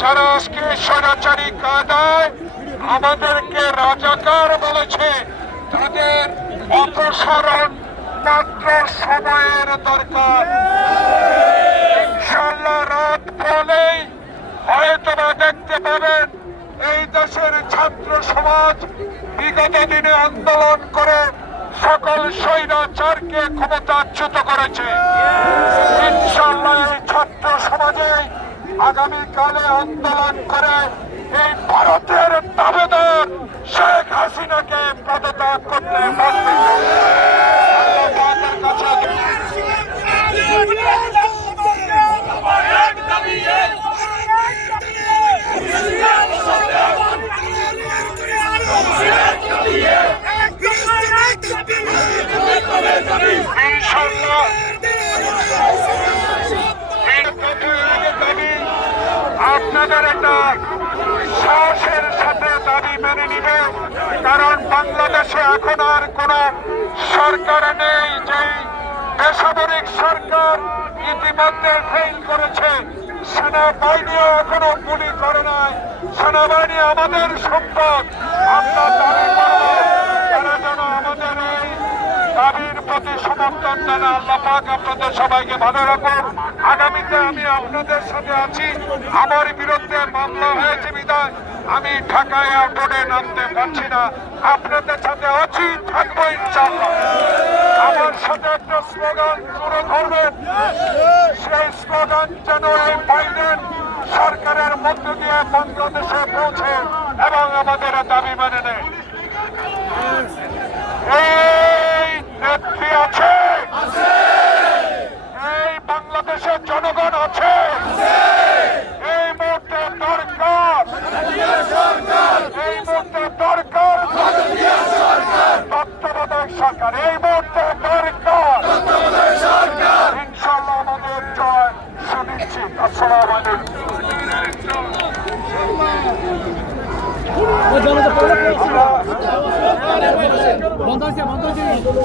যারা আজকে স্বৈরাচারী কায়দায় আমাদেরকে রাজাকার বলেছে, তাদের অপসারণ মাত্র সময়ের দরকার। ইনশাল্লাহ রাত ফলেই হয়তোবা দেখতে পাবেন এই দেশের ছাত্র সমাজ বিগত দিনে আন্দোলন করে সকল স্বৈরাচারকে ক্ষমতাচ্যুত করেছে। ইনশাল্লাহ আগামীকালে আন্দোলন করে এই ভারতের দাবেদার শেখ হাসিনাকে পদত্যাগ করতে ইনশাল্লাহ আপনাদের একটা সাহসের সাথে দাবি মেনে নিবে, কারণ বাংলাদেশে এখন আর কোন সরকার নেই যে বেসামরিক সরকার ইতিমধ্যে ফেল করেছে। সেনাবাহিনীও এখনও গুলি করে নাই। সেনাবাহিনী আমাদের সম্পদ। আমরা দাবি করব তারা যেন আমাদের এই দাবির সমর্থন জানা আল্লাহ পাক আপনাদের সবাইকে ভালো রাখুন। আগামীতে আমি আপনাদের সাথে আছি। আমার বিরুদ্ধে মামলা হয়েছে বিদায়। আমি ঢাকা এয়ারপোর্টে নামতে পারছি না। আপনাদের সাথে আছি, থাকব ইনশাল্লাহ আমার সাথে একটা স্লোগান শুরু ধরবেন। সেই স্লোগান যেন এই বাইডেন সরকারের মধ্য দিয়ে বাংলাদেশে পৌঁছে এবং আমাদের দাবি মেনে নেয় এই নেত্রী আছে এই বাংলাদেশের জনগণ আছে এই মুহূর্তে দরকার এই মুহূর্তে দরকার তত্ত্বাবধায়ক সরকার এই মুহূর্তে দরকার ইনশাল্লাহ আমাদের জয় সুনিশ্চিত। বন্ধ হয়েছে বন্ধ হয়েছে।